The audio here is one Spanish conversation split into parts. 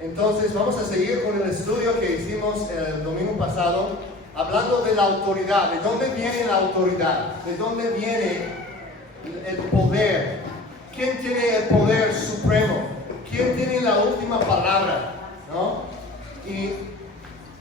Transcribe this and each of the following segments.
Entonces vamos a seguir con el estudio que hicimos el domingo pasado, hablando de la autoridad. ¿De dónde viene la autoridad? ¿De dónde viene el poder? ¿Quién tiene el poder supremo? ¿Quién tiene la última palabra? ¿No? Y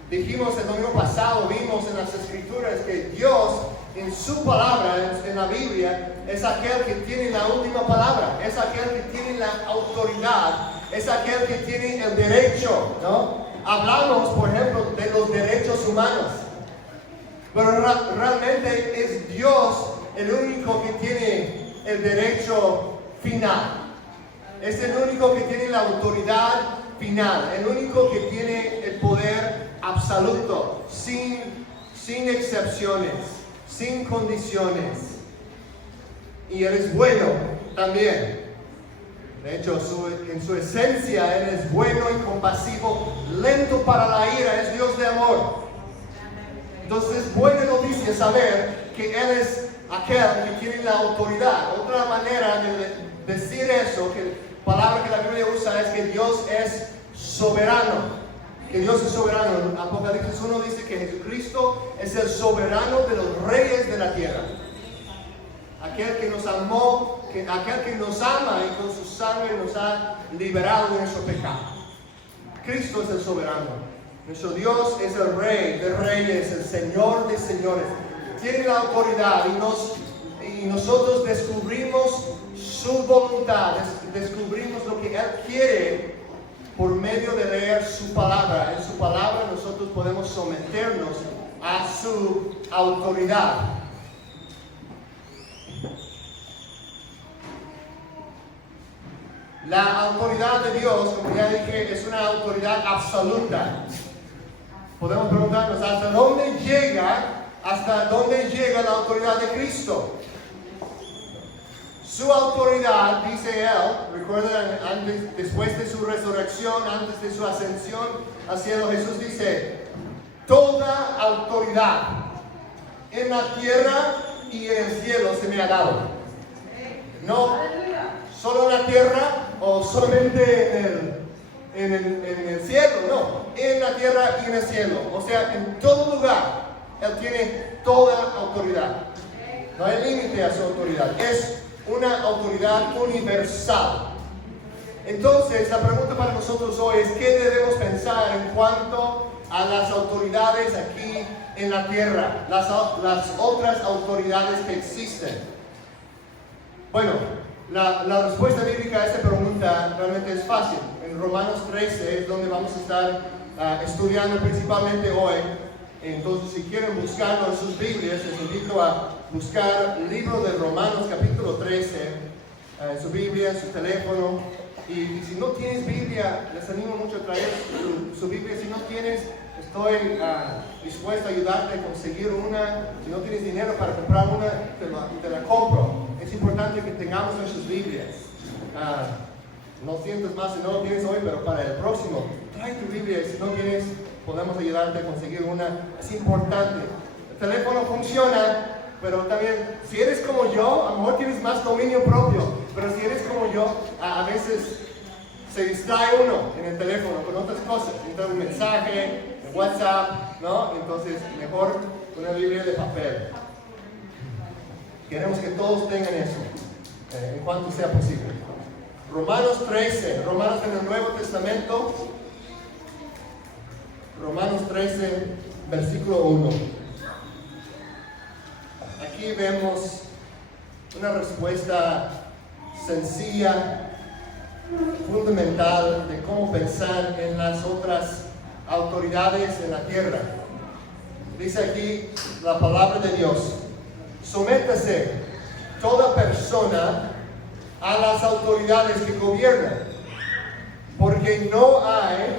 dijimos el domingo pasado, vimos en las Escrituras que Dios, en su palabra, en la Biblia, es aquel que tiene la última palabra, es aquel que tiene la autoridad, es aquel que tiene el derecho, ¿no? Hablamos, por ejemplo, de los derechos humanos, pero realmente es Dios el único que tiene el derecho final. Es el único que tiene la autoridad final, el único que tiene el poder absoluto, sin excepciones, sin condiciones. Y Él es bueno también. De hecho, en su esencia, Él es bueno y compasivo, lento para la ira, es Dios de amor. Entonces es buena noticia saber que Él es aquel que tiene la autoridad. Otra manera de decir eso, que la palabra que la Biblia usa es que Dios es soberano. Que Dios es soberano. Apocalipsis 1 dice que Jesucristo es el soberano de los reyes de la tierra. Aquel que nos amó, aquel que nos ama y con su sangre nos ha liberado de nuestro pecado. Cristo es el soberano. Nuestro Dios es el Rey de reyes, el Señor de señores. Tiene la autoridad y nosotros descubrimos su voluntad, descubrimos lo que Él quiere por medio de leer su palabra. En su palabra nosotros podemos someternos a su autoridad. La autoridad de Dios, como ya dije, es una autoridad absoluta. Podemos preguntarnos hasta dónde llega la autoridad de Cristo. Su autoridad, dice Él, recuerden, después de su resurrección, antes de su ascensión al cielo, Jesús dice: toda autoridad en la tierra y en el cielo se me ha dado. No solo en la tierra o solamente en el cielo, no, en la tierra y en el cielo. O sea, en todo lugar Él tiene toda autoridad. No hay límite a su autoridad. Es una autoridad universal. Entonces, la pregunta para nosotros hoy es: ¿qué debemos pensar en cuanto a las autoridades aquí en la tierra? Las otras autoridades que existen. Bueno, la respuesta bíblica a esta pregunta realmente es fácil. En Romanos 13 es donde vamos a estar estudiando principalmente hoy. Entonces, si quieren buscarlo en sus Biblias, les invito a buscar el libro de Romanos capítulo 13 en su Biblia, en su teléfono. Y si no tienes Biblia, les animo mucho a traer su Biblia. Si no tienes, estoy dispuesto a ayudarte a conseguir una. Si no tienes dinero para comprar una, te la compro. Es importante que tengamos nuestras Biblias. No sientes más si no lo tienes hoy, pero para el próximo, trae tu Biblia. Y si no tienes, podemos ayudarte a conseguir una. Es importante. El teléfono funciona, pero también, si eres como yo, a lo mejor tienes más dominio propio. Pero si eres como yo, a veces se distrae uno en el teléfono con otras cosas. Entra un mensaje, de WhatsApp, ¿no? Entonces, mejor una Biblia de papel. Queremos que todos tengan eso, en cuanto sea posible. Romanos 13, Romanos en el Nuevo Testamento, Romanos 13, versículo 1. Aquí vemos una respuesta sencilla, fundamental de cómo pensar en las otras autoridades en la tierra. Dice aquí la palabra de Dios: sométase toda persona a las autoridades que gobiernan, porque no hay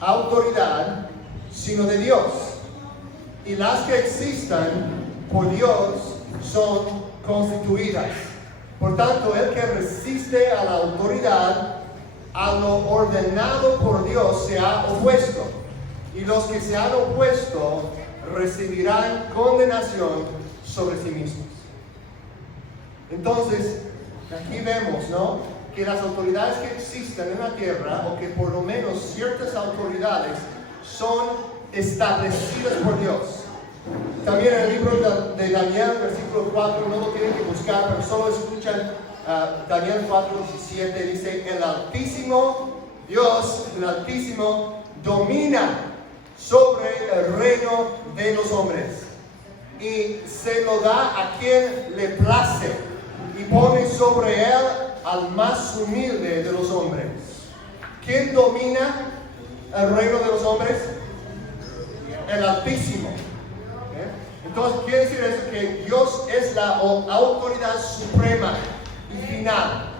autoridad sino de Dios, y las que existan por Dios son constituidas. Por tanto, el que resiste a la autoridad, a lo ordenado por Dios, se ha opuesto, y los que se han opuesto recibirán condenación sobre sí mismos. Entonces, aquí vemos, ¿no?, que las autoridades que existen en la tierra, o que por lo menos autoridades son establecidas por Dios. También en el libro de Daniel, versículo 4, no lo tienen que buscar, pero solo escuchan Daniel 4:17, dice: el Altísimo, Dios, el Altísimo, domina sobre el reino de los hombres y se lo da a quien le place y pone sobre él al más humilde de los hombres. ¿Quién domina el reino de los hombres? El Altísimo. Entonces quiere decir eso, que Dios es la autoridad suprema y final,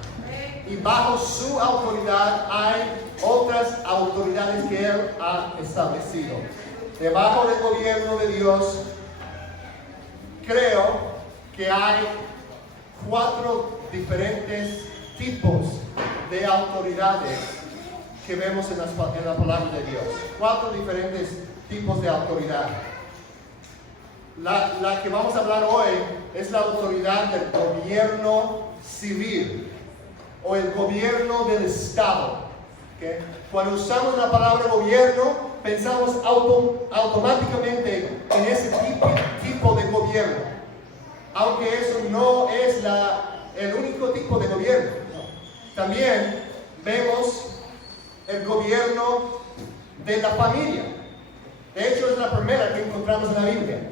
y bajo su autoridad hay otras autoridades que Él ha establecido. Debajo del gobierno de Dios, creo que hay 4 diferentes tipos de autoridades que vemos en la palabra de Dios. 4 diferentes tipos de autoridad. La que vamos a hablar hoy es la autoridad del gobierno civil o el gobierno del Estado. ¿Okay? Cuando usamos la palabra gobierno, pensamos automáticamente en ese tipo de gobierno, aunque eso no es el único tipo de gobierno. También vemos el gobierno de la familia. De hecho, es la primera que encontramos en la Biblia.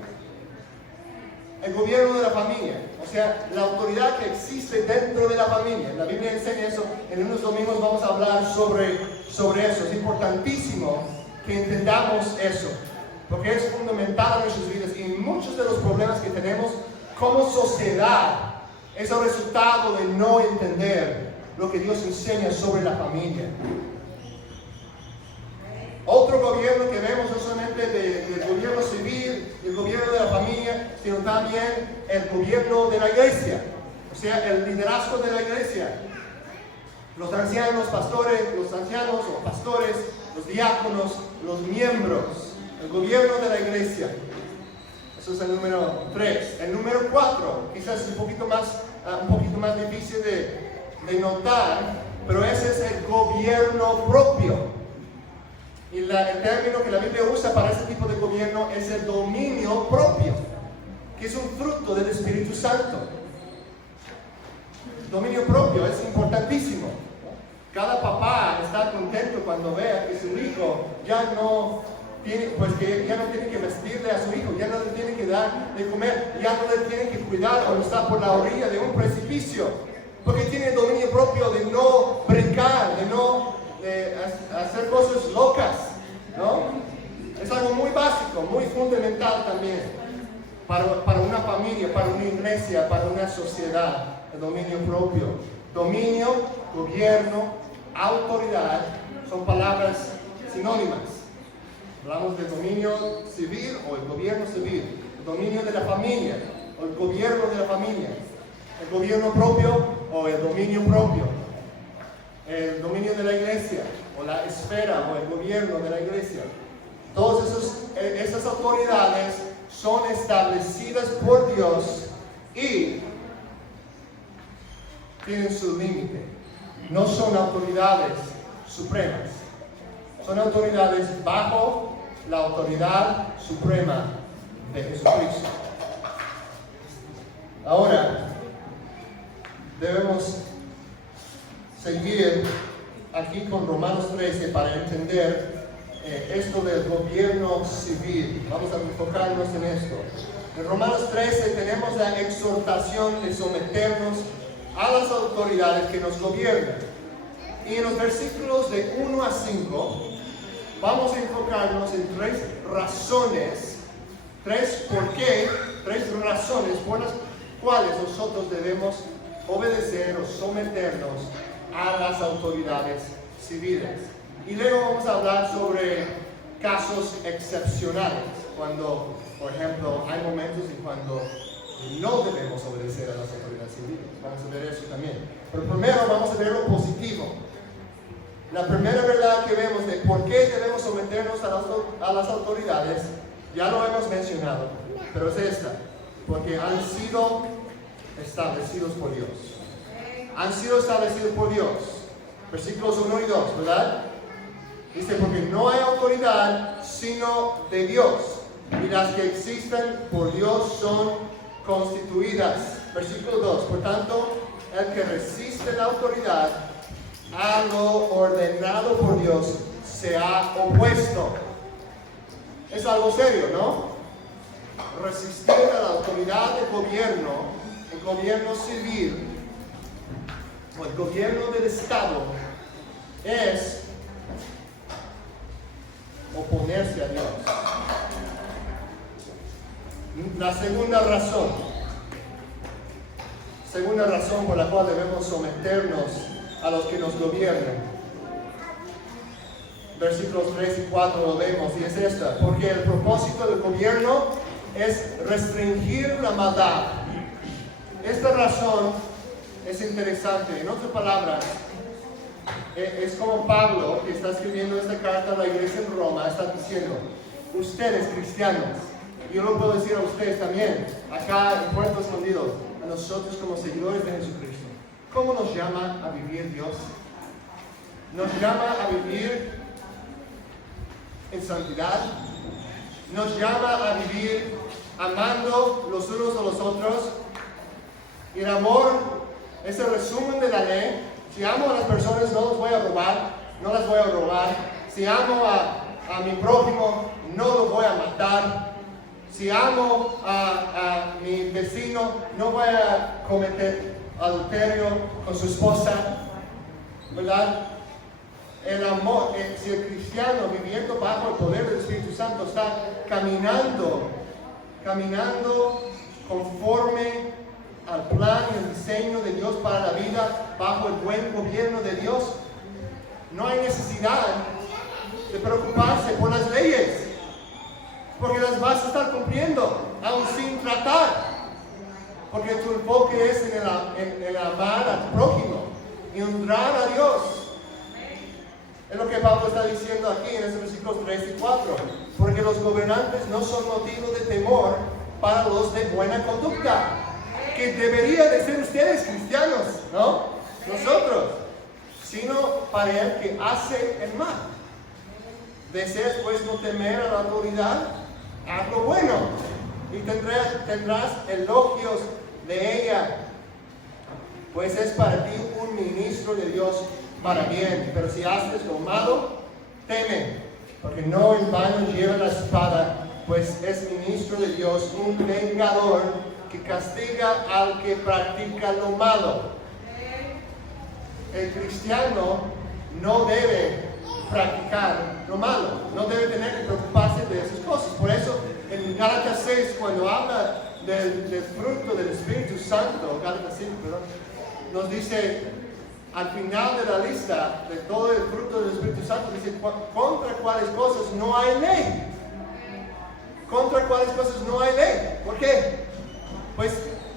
El gobierno de la familia, o sea, la autoridad que existe dentro de la familia. La Biblia enseña eso. En unos domingos vamos a hablar sobre eso. Es importantísimo que entendamos eso, porque es fundamental en nuestras vidas, y muchos de los problemas que tenemos como sociedad es el resultado de no entender lo que Dios enseña sobre la familia. Otro gobierno que vemos no solamente del gobierno civil, el gobierno de la familia, sino también el gobierno de la iglesia, o sea, el liderazgo de la iglesia. Los ancianos, los ancianos o pastores, los diáconos, los miembros, el gobierno de la iglesia. Eso es el número 3. El número 4, quizás es un poquito más difícil de notar, pero ese es el gobierno propio. Y el término que la Biblia usa para ese tipo de gobierno es el dominio propio, que es un fruto del Espíritu Santo. El dominio propio es importantísimo. Cada papá está contento cuando vea que su hijo ya no tiene que vestirle a su hijo, ya no le tiene que dar de comer, ya no le tiene que cuidar cuando está por la orilla de un precipicio, porque tiene el dominio propio de no brincar, de no hacer cosas locas, ¿no? Es algo muy básico, muy fundamental también para una familia, para una iglesia, para una sociedad. El dominio propio. Dominio, gobierno, autoridad son palabras sinónimas. Hablamos del dominio civil o el gobierno civil, el dominio de la familia o el gobierno de la familia, el gobierno propio o el dominio propio, el dominio de la iglesia o la esfera o el gobierno de la iglesia. Todas esas autoridades son establecidas por Dios y tienen su límite. No son autoridades supremas, son autoridades bajo la autoridad suprema de Jesucristo. Ahora, debemos seguir aquí con Romanos 13 para entender esto del gobierno civil. Vamos a enfocarnos en esto. En Romanos 13 tenemos la exhortación de someternos a las autoridades que nos gobiernan. Y en los versículos de 1 a 5 vamos a enfocarnos en 3 razones, 3 razones por las cuales nosotros debemos obedecer o someternos a las autoridades civiles. Y luego vamos a hablar sobre casos excepcionales, cuando, por ejemplo, hay momentos en cuando no debemos obedecer a las autoridades civiles. Vamos a ver eso también. Pero primero vamos a ver lo positivo. La primera verdad que vemos de por qué debemos someternos a las autoridades, ya lo hemos mencionado, pero es esta: porque han sido establecidos por Dios. Han sido establecidos por Dios. Versículos 1 y 2, ¿verdad? Dice, porque no hay autoridad autoridad sino de Dios, y las que existen por Dios son constituidas. Versículo 2. Por tanto, el que resiste la autoridad a lo ordenado por Dios se ha opuesto. Es algo serio, ¿no? Resistir a la autoridad del gobierno, el gobierno civil o el gobierno del Estado, es oponerse a Dios. La segunda razón por la cual debemos someternos a los que nos gobiernan. Versículos 3 y 4 lo vemos, y es esta: porque el propósito del gobierno es restringir la maldad. Esta razón es interesante. En otras palabras, es como Pablo, que está escribiendo esta carta a la iglesia en Roma, está diciendo: ustedes cristianos, y yo lo puedo decir a ustedes también, acá en Puerto Escondido, a nosotros como seguidores de Jesucristo, ¿cómo nos llama a vivir Dios? Nos llama a vivir en santidad, nos llama a vivir amando los unos a los otros. Y el amor es el resumen de la ley. Si amo a las personas, no las voy a robar. Si amo a mi prójimo, no lo voy a matar. Si amo a mi vecino, no voy a cometer adulterio con su esposa, ¿verdad? El amor, si el cristiano viviendo bajo el poder del Espíritu Santo está caminando conforme al plan y el diseño de Dios para la vida, bajo el buen gobierno de Dios, no hay necesidad de preocuparse por las leyes, porque las vas a estar cumpliendo, aún sin tratar, porque tu enfoque es en el amar al prójimo y honrar a Dios. Es lo que Pablo está diciendo aquí en estos versículos 3 y 4. Porque los gobernantes no son motivo de temor para los de buena conducta, que deberían de ser ustedes cristianos, ¿no? Nosotros, sino para el que hace el mal. ¿Deseas pues no temer a la autoridad? Haz lo bueno y tendrás elogios de ella, pues es para ti un ministro de Dios para bien. Pero si haces lo malo, teme, porque no en vano lleva la espada, pues es ministro de Dios, un vengador que castiga al que practica lo malo. El cristiano no debe practicar lo malo, no debe tener que preocuparse de esas cosas. Por eso en Gálatas 6, cuando habla del fruto del Espíritu Santo, Gálatas 5, nos dice al final de la lista de todo el fruto del Espíritu Santo, dice contra cuáles cosas no hay ley. Contra cuáles cosas no hay ley. ¿Por qué? Pues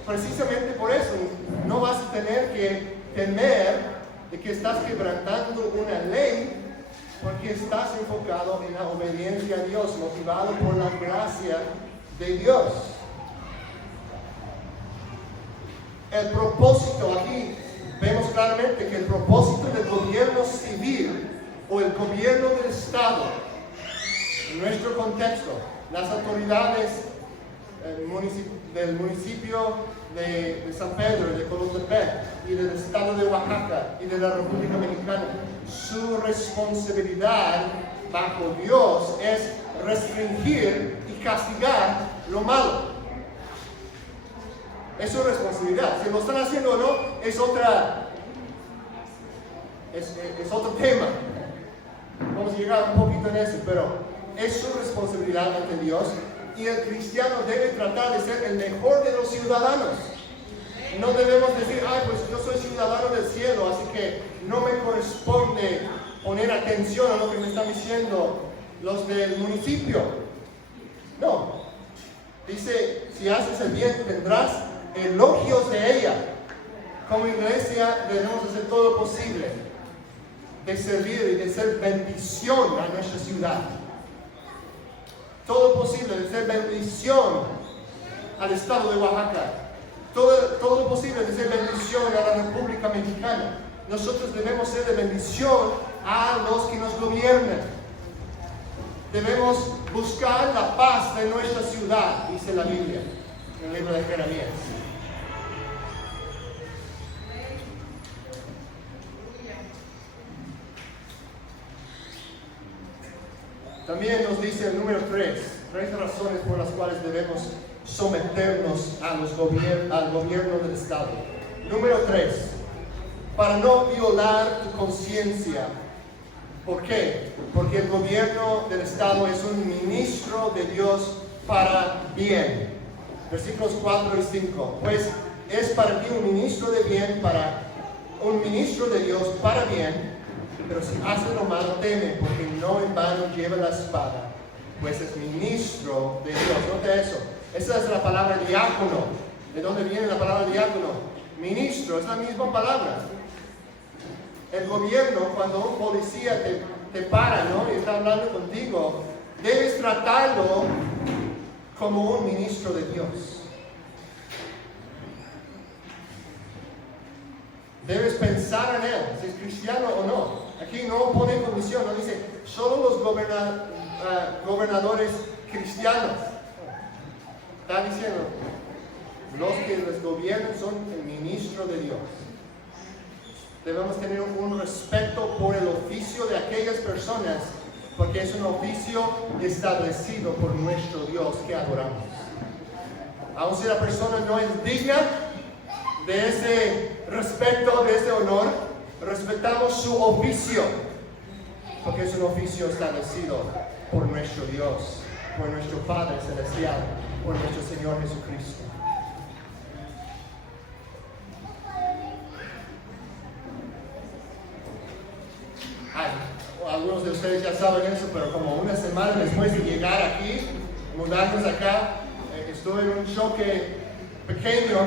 precisamente por eso no vas a tener que temer de que estás quebrantando una ley, porque estás enfocado en la obediencia a Dios, motivado por la gracia de Dios. El propósito aquí, vemos claramente que el propósito del gobierno civil o el gobierno del Estado, en nuestro contexto, las autoridades del municipio de San Pedro, de Colotepec y del estado de Oaxaca y de la República Mexicana, su responsabilidad bajo Dios es restringir y castigar lo malo. Es su responsabilidad. Si lo están haciendo o no, es otro tema. Vamos a llegar un poquito en eso, pero es su responsabilidad ante Dios, y el cristiano debe tratar de ser el mejor de los ciudadanos. No debemos decir, pues yo soy ciudadano del cielo, así que no me corresponde poner atención a lo que me están diciendo los del municipio. No. Dice, si haces el bien, tendrás elogios de ella. Como iglesia debemos hacer todo lo posible de servir y de ser bendición a nuestra ciudad. Todo lo posible de ser bendición al estado de Oaxaca. Todo lo posible de ser bendición a la República Mexicana. Nosotros debemos ser de bendición a los que nos gobiernan. debemos buscar la paz de nuestra ciudad, dice la Biblia, en el libro de Jeremías. También nos dice el número 3 razones por las cuales debemos someternos al gobierno del Estado. Número 3, para no violar tu conciencia. ¿Por qué? Porque el gobierno del Estado es un ministro de Dios para bien. Versículos 4 y 5. Pues es para ti un ministro de bien, un ministro de Dios para bien. Pero si haces lo malo, teme, porque no en vano lleva la espada, pues es ministro de Dios. Nota eso. Esa es la palabra diácono. ¿De dónde viene la palabra diácono? Ministro, es la misma palabra. El gobierno, cuando un policía te para, ¿no?, y está hablando contigo, debes tratarlo como un ministro de Dios. Debes pensar en él, si es cristiano o no. Aquí no pone condición, no dice solo los gobernadores cristianos. Está diciendo, los que les gobiernan son el ministro de Dios. Debemos tener un respeto por el oficio de aquellas personas, porque es un oficio establecido por nuestro Dios que adoramos. Aun si la persona no es digna de ese respeto, de ese honor, respetamos su oficio, porque es un oficio establecido por nuestro Dios, por nuestro Padre Celestial, por nuestro Señor Jesucristo. Algunos de ustedes ya saben eso, pero como una semana después de llegar aquí, mudarnos acá, estuve en un choque pequeño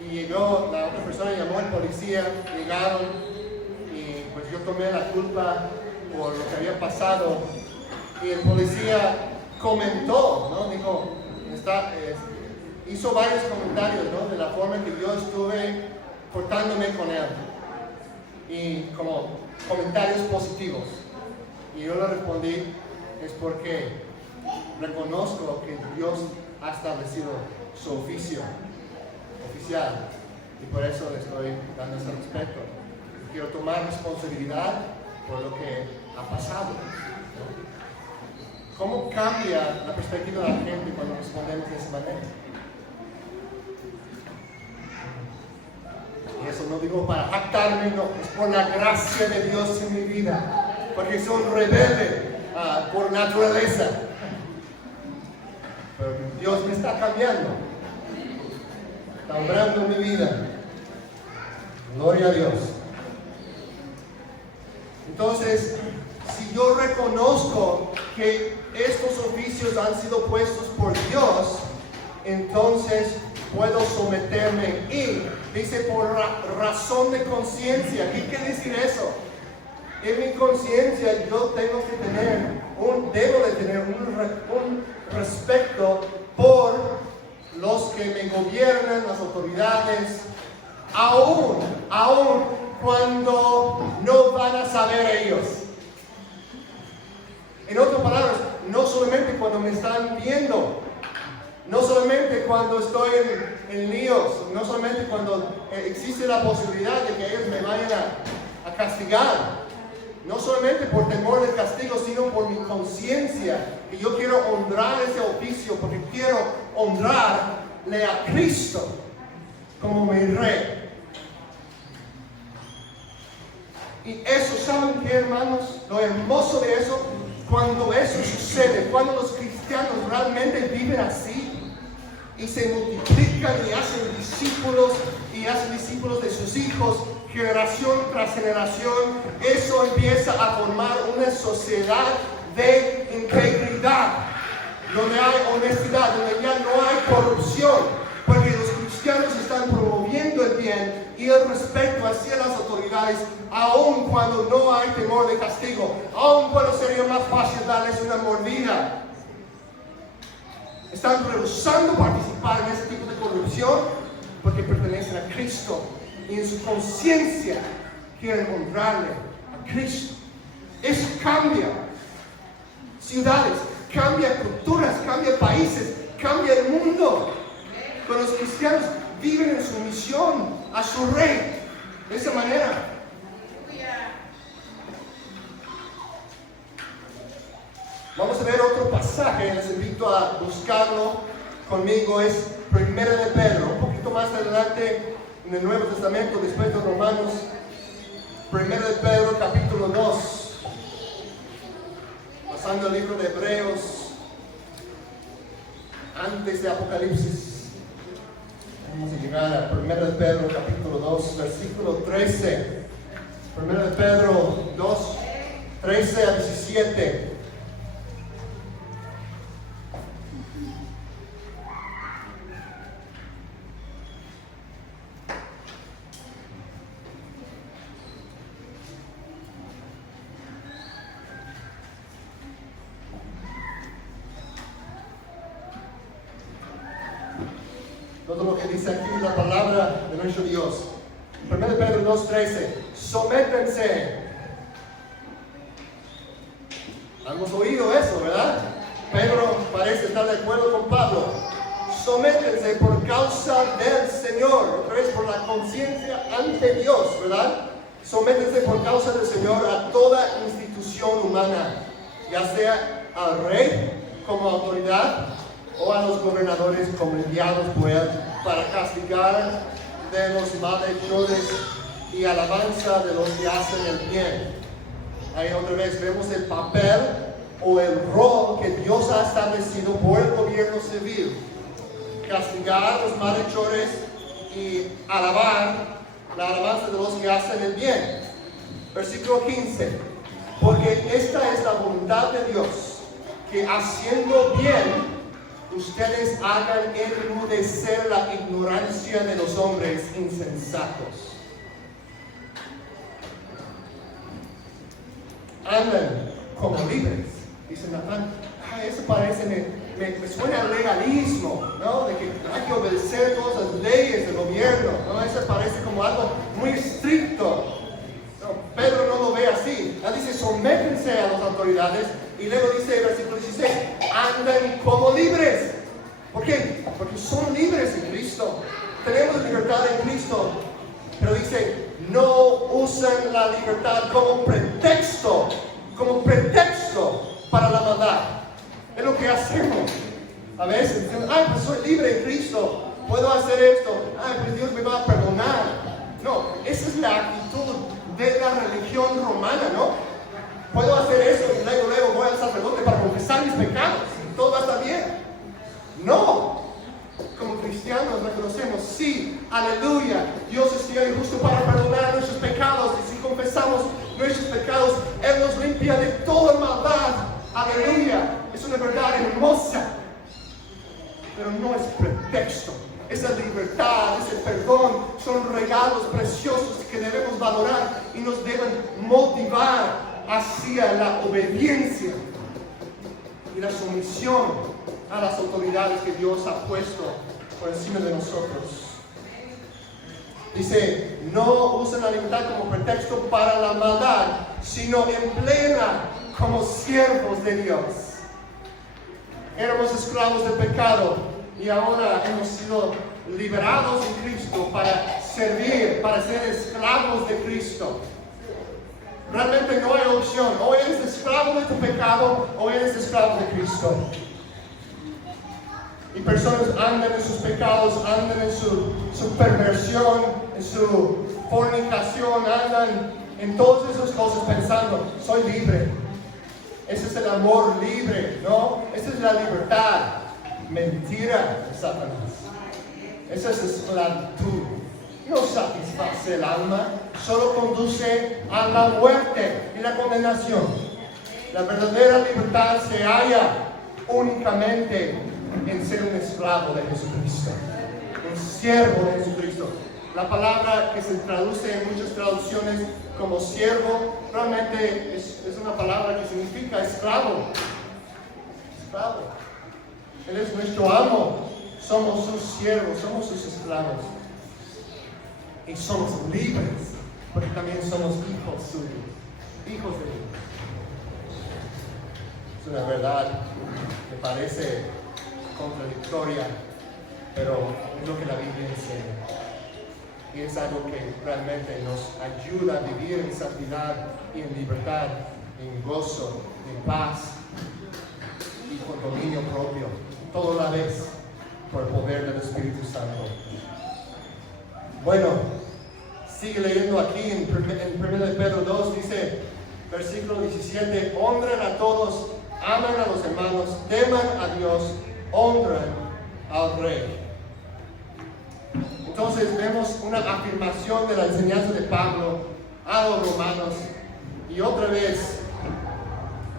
y llegó, la otra persona llamó al policía, llegaron y pues yo tomé la culpa por lo que había pasado y el policía comentó, ¿no? Dijo, hizo varios comentarios, ¿no?, de la forma en que yo estuve portándome con él y como comentarios positivos, y yo le respondí, es porque reconozco que Dios ha establecido su oficio oficial y por eso le estoy dando ese respeto. Quiero tomar responsabilidad por lo que ha pasado, ¿no? ¿Cómo cambia la perspectiva de la gente cuando respondemos de esa manera? Y eso no digo para jactarme, no, es por la gracia de Dios en mi vida, porque soy un rebelde por naturaleza. Pero Dios me está cambiando, está obrando en mi vida. Gloria a Dios. Entonces, si yo reconozco que estos oficios han sido puestos por Dios, entonces puedo someterme y dice por razón de conciencia. ¿Qué quiere decir eso? En mi conciencia yo debo de tener un respeto por los que me gobiernan, las autoridades, aún cuando no van a saber ellos. En otras palabras, no solamente cuando me están viendo, no solamente cuando estoy en líos, no solamente cuando existe la posibilidad de que ellos me vayan a castigar, no solamente por temor del castigo, sino por mi conciencia, que yo quiero honrar ese oficio, porque quiero honrarle a Cristo como mi Rey. Y eso, ¿saben qué, hermanos? Lo hermoso de eso, cuando eso sucede, cuando los cristianos realmente viven así y se multiplican y hacen discípulos de sus hijos, generación tras generación, eso empieza a formar una sociedad de integridad, donde hay honestidad, donde ya no hay corrupción, porque los cristianos están promoviendo el bien y el respeto hacia las autoridades, aun cuando no hay temor de castigo, aun cuando sería más fácil darles una mordida. Están rehusando participar en ese tipo de corrupción porque pertenecen a Cristo y en su conciencia quieren honrarle a Cristo. Eso cambia. ciudades, cambia culturas, cambia países, cambia el mundo. Cuando los cristianos viven en sumisión a su Rey, de esa manera. Vamos a ver otro pasaje, les invito a buscarlo conmigo, es 1 de Pedro, un poquito más adelante en el Nuevo Testamento, después de Romanos, 1 de Pedro capítulo 2, pasando el libro de Hebreos, antes de Apocalipsis. Vamos a llegar a 1 de Pedro capítulo 2, versículo 13. 1 de Pedro 2, 13 a 17. Todo lo que dice aquí la palabra de nuestro Dios. 1 de Pedro 2:13. Sométense. Hemos oído eso, ¿verdad? Pedro parece estar de acuerdo con Pablo. Sométense por causa del Señor. Otra vez por la conciencia ante Dios, ¿verdad? Sométense por causa del Señor a toda institución humana, ya sea al rey como autoridad o a los gobernadores como enviados por él para castigar de los malhechores y alabanza de los que hacen el bien. Ahí otra vez vemos el papel o el rol que Dios ha establecido por el gobierno civil: castigar a los malhechores y alabar la alabanza de los que hacen el bien. Versículo 15. Porque esta es la voluntad de Dios, que haciendo bien ustedes hagan enmudecer la ignorancia de los hombres insensatos. Andan como libres. Dice Natán, eso parece, me suena a legalismo, ¿no? De que hay que obedecer todas las leyes del gobierno, ¿no? Eso parece como algo muy estricto. No, Pedro no lo ve así. Él dice, sométense a las autoridades. Y luego dice el versículo 16, andan como libres. ¿Por qué? Porque son libres en Cristo. Tenemos libertad en Cristo. Pero dice, no usan la libertad como pretexto para la maldad. Es lo que hacemos. A veces, pues soy libre en Cristo, puedo hacer esto, pues Dios me va a perdonar. No, esa es la actitud de la religión romana, ¿no? Puedo hacer esto y luego voy al sacerdote para confesar mis pecados y todo va a estar bien. No, como cristianos reconocemos, sí, aleluya, Dios es fiel y justo para perdonar nuestros pecados, y si confesamos nuestros pecados, Él nos limpia de toda maldad. Aleluya, es una verdad hermosa, pero no es pretexto. Esa libertad, ese perdón, son regalos preciosos que debemos valorar y nos deben motivar hacia la obediencia y la sumisión a las autoridades que Dios ha puesto por encima de nosotros. Dice, no usen la libertad como pretexto para la maldad, sino empleenla como siervos de Dios. Éramos esclavos del pecado y ahora hemos sido liberados en Cristo para servir, para ser esclavos de Cristo. Realmente no hay opción. O eres esclavo de tu pecado o eres esclavo de Cristo. Y personas andan en sus pecados, andan en su perversión, en su fornicación, andan en todas esas cosas pensando, soy libre. Ese es el amor libre, ¿no? Esa es la libertad. Mentira de Satanás. Esa es esclavitud. No satisface el alma, solo conduce a la muerte y la condenación. La verdadera libertad se halla únicamente en ser un esclavo de Jesucristo, un siervo de Jesucristo. La palabra que se traduce en muchas traducciones como siervo, realmente es una palabra que significa esclavo. Esclavo. Él es nuestro amo, somos sus siervos, somos sus esclavos. Y somos libres, porque también somos hijos suyos, hijos de Dios. Es una verdad que parece contradictoria, pero es lo que la Biblia enseña. Y es algo que realmente nos ayuda a vivir en santidad y en libertad, en gozo, en paz y con dominio propio, todo a la vez, por el poder del Espíritu Santo. Bueno, sigue leyendo aquí en 1 de Pedro 2, dice, versículo 17, honren a todos, aman a los hermanos, teman a Dios, honran al Rey. Entonces vemos una afirmación de la enseñanza de Pablo a los romanos, y otra vez,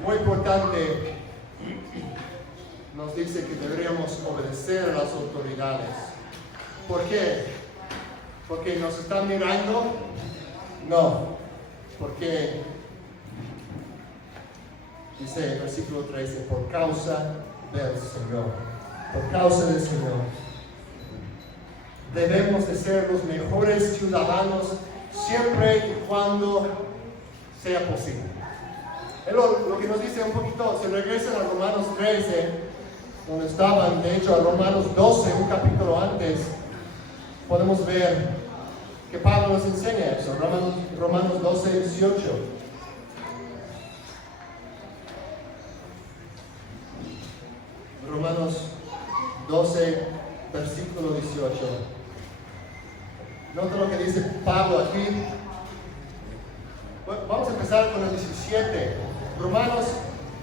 muy importante, nos dice que deberíamos obedecer a las autoridades. ¿Por qué? ¿Porque nos están mirando? No, porque dice el versículo 13, por causa del Señor. Por causa del Señor. Debemos de ser los mejores ciudadanos siempre y cuando sea posible. Es lo que nos dice un poquito, se regresan a Romanos 13, donde estaban, de hecho a Romanos 12, un capítulo antes, podemos ver que Pablo nos enseña eso, Romanos 12, 18. Romanos 12, versículo 18. Nota lo que dice Pablo aquí. Bueno, vamos a empezar con el 17. Romanos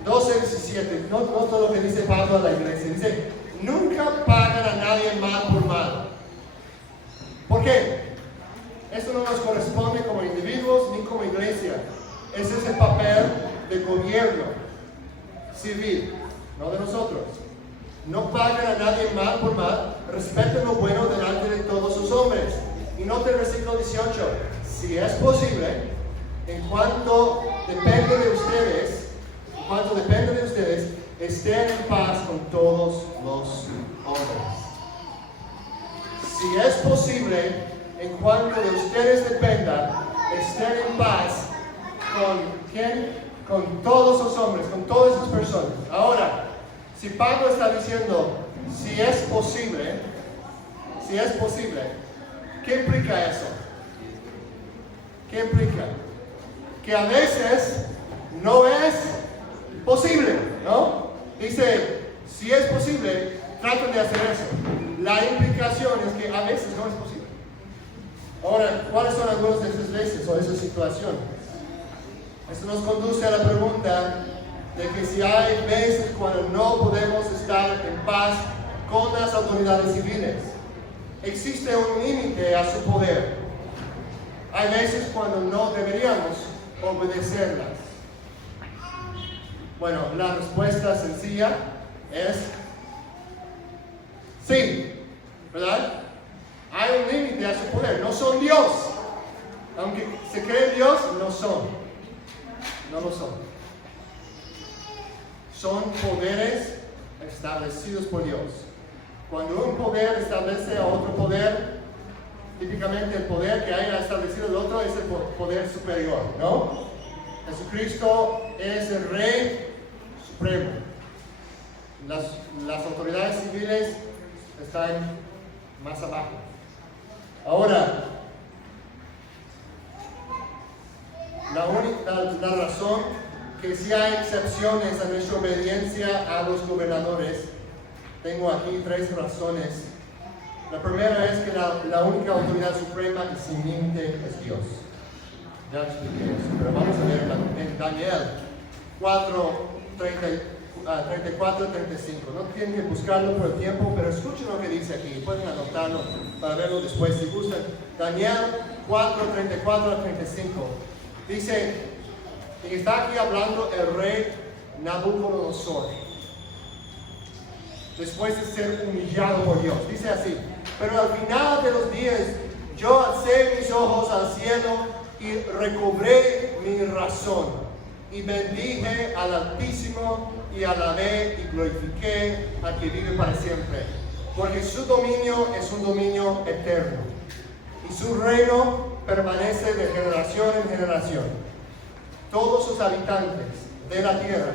12, 17. Nota lo que dice Pablo a la iglesia. Dice, nunca pagan a nadie mal por mal. ¿Por qué? Esto no nos corresponde como individuos ni como iglesia. Ese es el papel del gobierno civil, no de nosotros. No pagan a nadie mal por mal, respeten lo bueno delante de todos los hombres. Y nota el versículo 18, si es posible, en cuanto depende de ustedes, estén en paz con todos los hombres. Si es posible, en cuanto de ustedes dependa, estén en paz con ¿quién? Con todos los hombres, con todas esas personas. Ahora, si Pablo está diciendo, si es posible, ¿qué implica eso? ¿Qué implica? Que a veces no es posible, ¿no? Dice, si es posible, traten de hacer eso. La implicación es que a veces no es posible. Ahora, ¿cuáles son algunas de esas veces o esas situaciones? Esto nos conduce a la pregunta de que si hay veces cuando no podemos estar en paz con las autoridades civiles, existe un límite a su poder. Hay veces cuando no deberíamos obedecerlas. Bueno, la respuesta sencilla es sí, ¿verdad? Hay un límite a su poder. No son Dios. Aunque se cree Dios, no son. No lo son. Son poderes establecidos por Dios. Cuando un poder establece a otro poder, típicamente el poder que haya establecido el otro es el poder superior, ¿no? Jesucristo es el Rey Supremo. Las autoridades civiles están más abajo. Ahora, la razón que si hay excepciones a nuestra obediencia a los gobernadores, tengo aquí 3 razones. La primera es que la única autoridad suprema y sin límite es Dios. Ya expliqué eso, pero vamos a ver en Daniel 34, 35. No tienen que buscarlo por el tiempo, pero escuchen lo que dice aquí. Pueden anotarlo para verlo después si gustan. Daniel 4, 34 a 35. Dice, y está aquí hablando el rey Nabucodonosor, después de ser humillado por Dios. Dice así, pero al final de los días yo alcé mis ojos al cielo y recobré mi razón, y bendije al Altísimo y alabé y glorifiqué al que vive para siempre, porque su dominio es un dominio eterno y su reino permanece de generación en generación. Todos sus habitantes de la tierra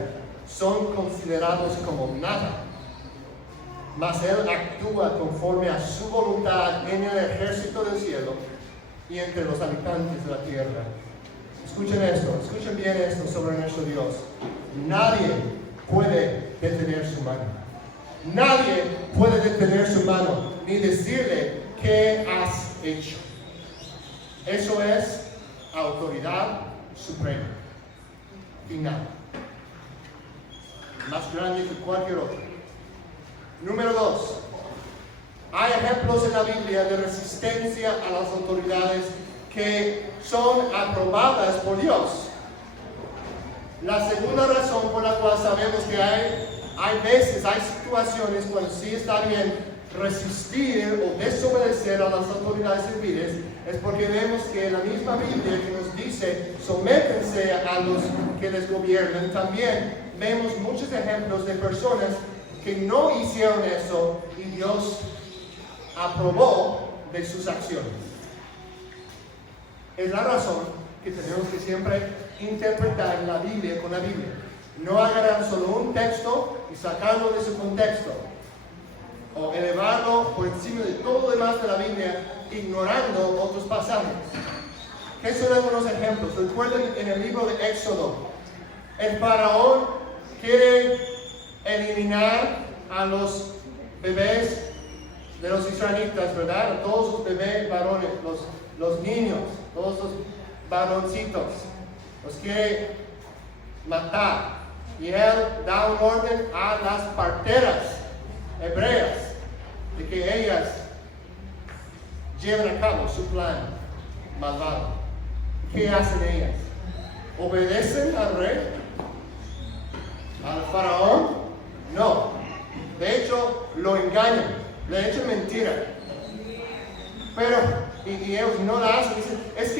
son considerados como nada. Mas Él actúa conforme a su voluntad en el ejército del cielo y entre los habitantes de la tierra. Escuchen esto, escuchen bien esto sobre nuestro Dios. Nadie puede detener su mano. Nadie puede detener su mano ni decirle qué has hecho. Eso es autoridad suprema, final, más grande que cualquier otro. Número 2. Hay ejemplos en la Biblia de resistencia a las autoridades que son aprobadas por Dios. La segunda razón por la cual sabemos que hay veces, hay situaciones cuando sí está bien resistir o desobedecer a las autoridades civiles, es porque vemos que en la misma Biblia que nos dice sométense a los que les gobiernan, también vemos muchos ejemplos de personas que no hicieron eso y Dios aprobó de sus acciones. Es la razón que tenemos que siempre interpretar la Biblia con la Biblia. No agarrar solo un texto y sacarlo de su contexto, o elevarlo por encima de todo lo demás de la Biblia, ignorando otros pasajes. ¿Qué son algunos ejemplos? Recuerden en el libro de Éxodo, el faraón quiere eliminar a los bebés de los israelitas, ¿verdad? A todos los bebés varones, los niños, todos los varoncitos, los quiere matar. Y él da un orden a las parteras hebreas de que ellas lleven a cabo su plan malvado. ¿Qué hacen ellas? ¿Obedecen al rey? ¿Al faraón? No. De hecho, lo engañan. Le echan mentira. Pero, y ellos no la hacen. Dicen, es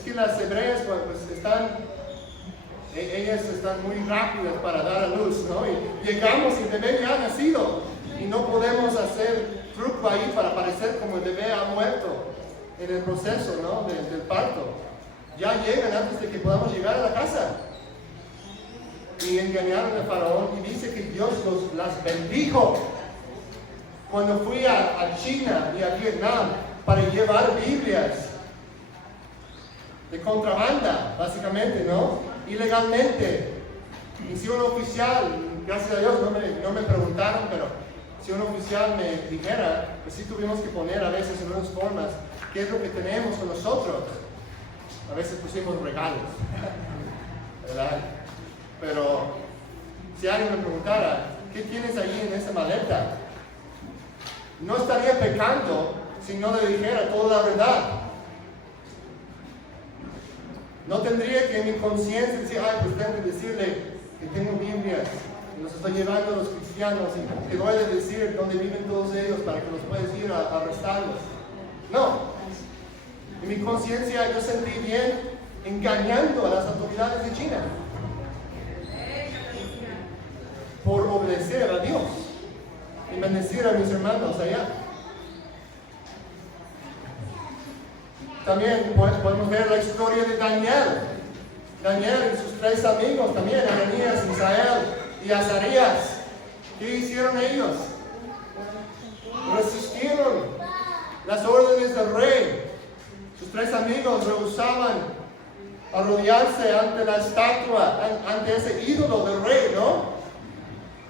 que las hebreas pues ellas están muy rápidas para dar a luz, ¿no? Y llegamos y el bebé ya ha nacido. Y no podemos hacer truco ahí para parecer como el bebé ha muerto en el proceso, ¿no? del parto. Ya llegan antes de que podamos llegar a la casa. Y engañaron al faraón y dice que Dios las bendijo. Cuando fui a China y a Vietnam para llevar Biblias de contrabanda, básicamente, ¿no? Ilegalmente. Y si un oficial, gracias a Dios no me preguntaron, pero si un oficial me dijera, pues sí tuvimos que poner a veces en unas formas qué es lo que tenemos con nosotros. A veces pusimos regalos, ¿verdad? Pero si alguien me preguntara, ¿qué tienes ahí en esa maleta? No estaría pecando si no le dijera toda la verdad. No tendría que en mi conciencia decir, pues tengo que decirle que tengo Biblias, que los estoy llevando a los cristianos y te voy a decir dónde viven todos ellos para que los puedas ir a arrestarlos. No. En mi conciencia yo sentí bien engañando a las autoridades de China por obedecer a Dios y bendecir a mis hermanos allá. También podemos ver la historia de Daniel y sus 3 amigos también, Ananías, Misael y Azarías. ¿Qué hicieron ellos? Resistieron las órdenes del rey. Sus 3 amigos rehusaban arrodillarse ante la estatua, ante ese ídolo del rey, ¿no?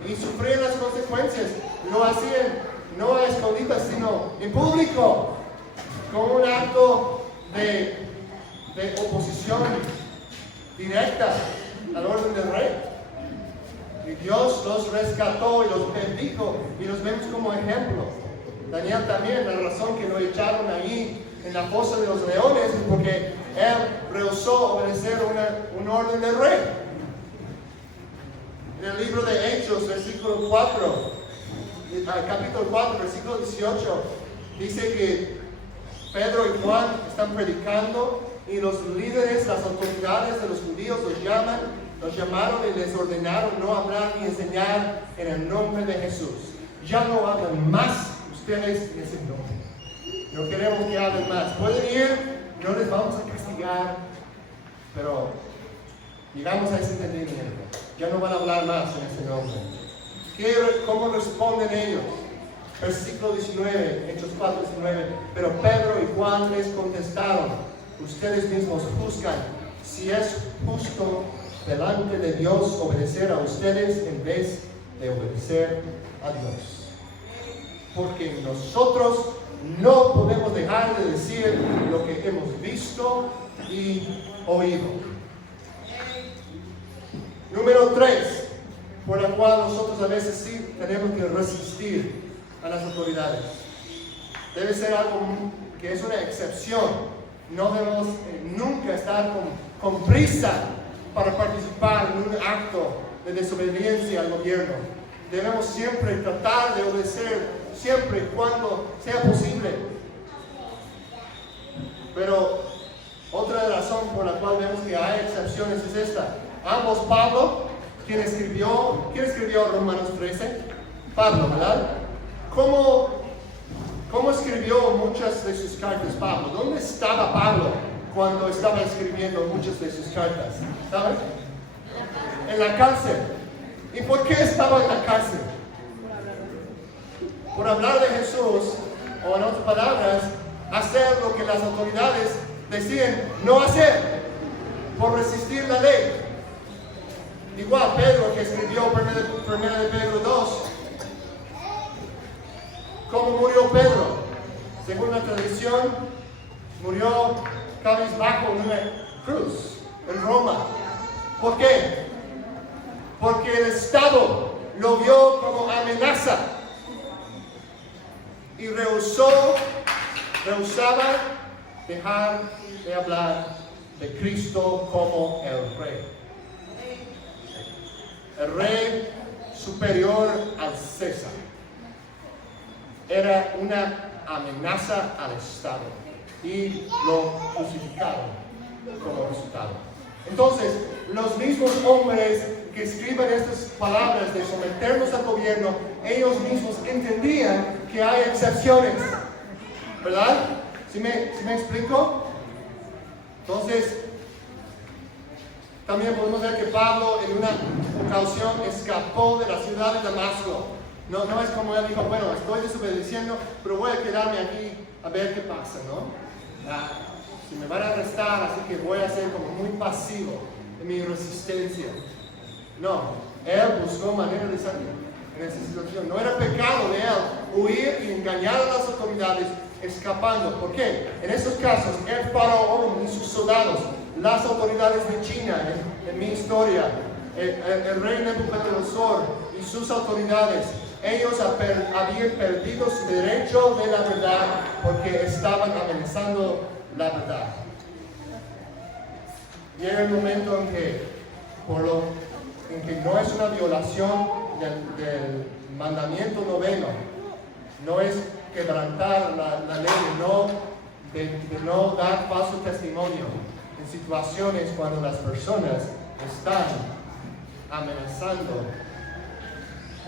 Y sufrían las consecuencias. Lo hacían no a escondidas, sino en público, como un acto de oposición directa al orden del rey. Y Dios los rescató y los bendijo y los vemos como ejemplo. Daniel también, la razón que lo echaron ahí en la fosa de los leones es porque él rehusó obedecer un orden del rey. En el libro de Hechos, capítulo 4, versículo 18, dice que Pedro y Juan están predicando y los líderes, las autoridades de los judíos los llamaron y les ordenaron no hablar ni enseñar en el nombre de Jesús. Ya no hablan más ustedes en ese nombre. No queremos que hablen más. Pueden ir, no les vamos a castigar, pero llegamos a ese entendimiento. ya no van a hablar más en este nombre. ¿Cómo responden ellos? Versículo 19, Hechos 4:19. Pero Pedro y Juan les contestaron: ustedes mismos juzgan si es justo delante de Dios obedecer a ustedes en vez de obedecer a Dios. Porque nosotros no podemos dejar de decir lo que hemos visto y oído. Número 3, por la cual nosotros a veces sí tenemos que resistir a las autoridades. Debe ser algo que es una excepción. No debemos nunca estar con prisa para participar en un acto de desobediencia al gobierno. Debemos siempre tratar de obedecer, siempre y cuando sea posible. Pero otra razón por la cual vemos que hay excepciones es esta. Ambos, Pablo, ¿quién escribió Romanos 13? Pablo, ¿verdad? ¿Cómo escribió muchas de sus cartas Pablo? ¿Dónde estaba Pablo cuando estaba escribiendo muchas de sus cartas? ¿Sabes? En la cárcel. ¿Y por qué estaba en la cárcel? Por hablar de Jesús, o en otras palabras, hacer lo que las autoridades deciden no hacer, por resistir la ley. Igual Pedro, que escribió 1 de Pedro 2. ¿Cómo murió Pedro? Según la tradición, murió cabizbajo en una cruz en Roma. ¿Por qué? Porque el Estado lo vio como amenaza y rehusaba dejar de hablar de Cristo como el Rey. El Rey superior al César. Era una amenaza al Estado y lo crucificaron como resultado. Entonces, los mismos hombres que escriben estas palabras de someternos al gobierno, ellos mismos entendían que hay excepciones, ¿verdad? ¿Sí me explico? Entonces, también podemos ver que Pablo en una ocasión escapó de la ciudad de Damasco. No es como él dijo, bueno, estoy desobedeciendo, pero voy a quedarme aquí a ver qué pasa, ¿no? Si me van a arrestar, así que voy a ser como muy pasivo en mi resistencia. No, él buscó manera de salir en esa situación. No era pecado de él huir y engañar a las autoridades escapando. ¿Por qué? En esos casos, el faraón y sus soldados, las autoridades de China, en mi historia, el rey Nabucodonosor y sus autoridades, ellos habían perdido su derecho de la verdad porque estaban amenazando la verdad. Llega el momento en que no es una violación del mandamiento noveno, no es quebrantar la ley de no dar falso testimonio en situaciones cuando las personas están amenazando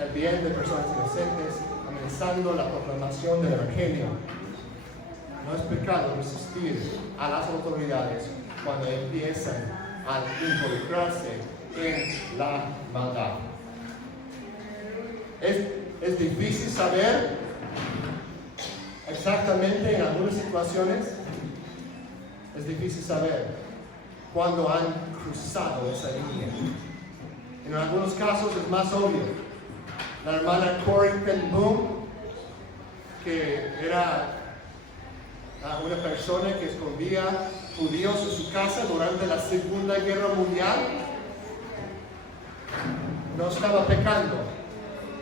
el bien de personas inocentes, amenazando la proclamación del Evangelio. No es pecado resistir a las autoridades cuando empiezan a involucrarse en la maldad. Es difícil saber exactamente en algunas situaciones, es difícil saber cuándo han cruzado esa línea. En algunos casos es más obvio. La hermana Corrie ten Boom, que era una persona que escondía judíos en su casa durante la Segunda Guerra Mundial, no estaba pecando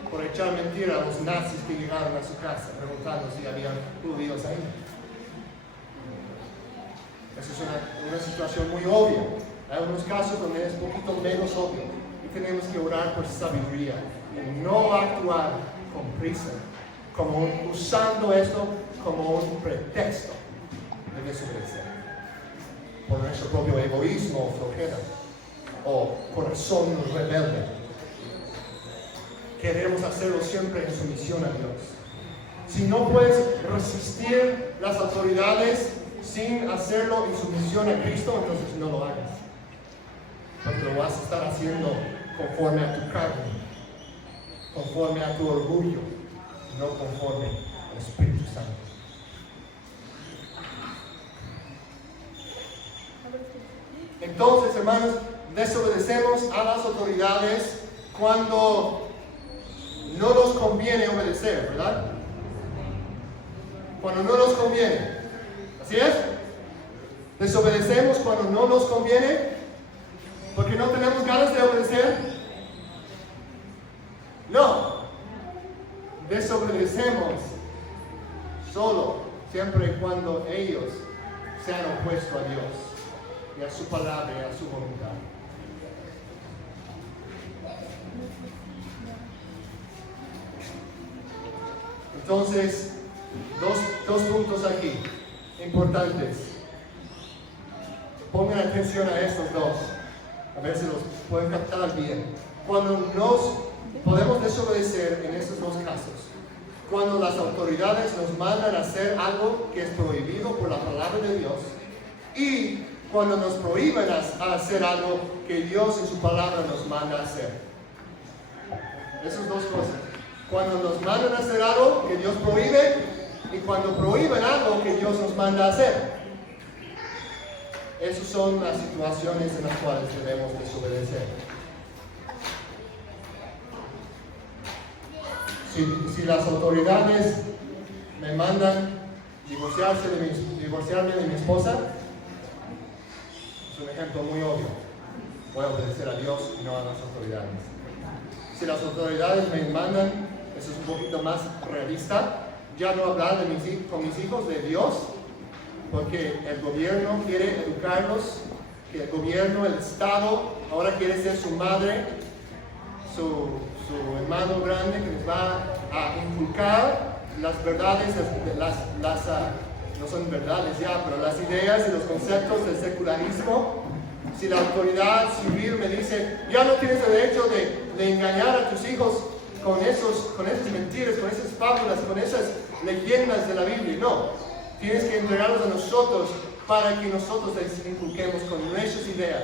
por echar mentira a los nazis que llegaron a su casa preguntando si había judíos ahí. Esa es una situación muy obvia. Hay algunos casos donde es un poquito menos obvio y tenemos que orar por sabiduría y no actuar con prisa, usando esto como un pretexto de desobedecer por nuestro propio egoísmo o flojera o corazón rebelde. Queremos hacerlo siempre en sumisión a Dios. Si no puedes resistir las autoridades sin hacerlo en sumisión a Cristo, entonces no lo hagas, porque lo vas a estar haciendo conforme a tu carne, conforme a tu orgullo, no conforme al Espíritu Santo. Entonces, hermanos, desobedecemos a las autoridades cuando no nos conviene obedecer, ¿verdad? Cuando no nos conviene. ¿Así es? Desobedecemos cuando no nos conviene, porque no tenemos ganas de obedecer. No. Desobedecemos solo, siempre y cuando ellos se han opuesto a Dios y a su palabra y a su voluntad. Entonces, dos puntos aquí importantes. Pongan atención a estos dos, a ver si los pueden captar bien. Cuando nos podemos desobedecer en estos dos casos, cuando las autoridades nos mandan a hacer algo que es prohibido por la palabra de Dios, y cuando nos prohíben a hacer algo que Dios en su palabra nos manda a hacer. Esas dos cosas. Cuando nos mandan a hacer algo que Dios prohíbe, y cuando prohíben algo que Dios nos manda a hacer. Esas son las situaciones en las cuales debemos desobedecer. Si las autoridades me mandan divorciarme de mi esposa, es un ejemplo muy obvio. Voy a obedecer a Dios y no a las autoridades. Si las autoridades me mandan, eso es un poquito más realista, ya no hablar con mis hijos de Dios, porque el gobierno quiere educarlos, que el gobierno, el Estado, ahora quiere ser su madre, su hermano grande que les va a inculcar las verdades, no son verdades ya, pero las ideas y los conceptos del secularismo. Si la autoridad civil me dice, ya no tienes el derecho de engañar a tus hijos con esas mentiras, con esas fábulas, con esas leyendas de la Biblia, no. Tienes que entregarlos a nosotros para que nosotros les inculquemos con nuestras ideas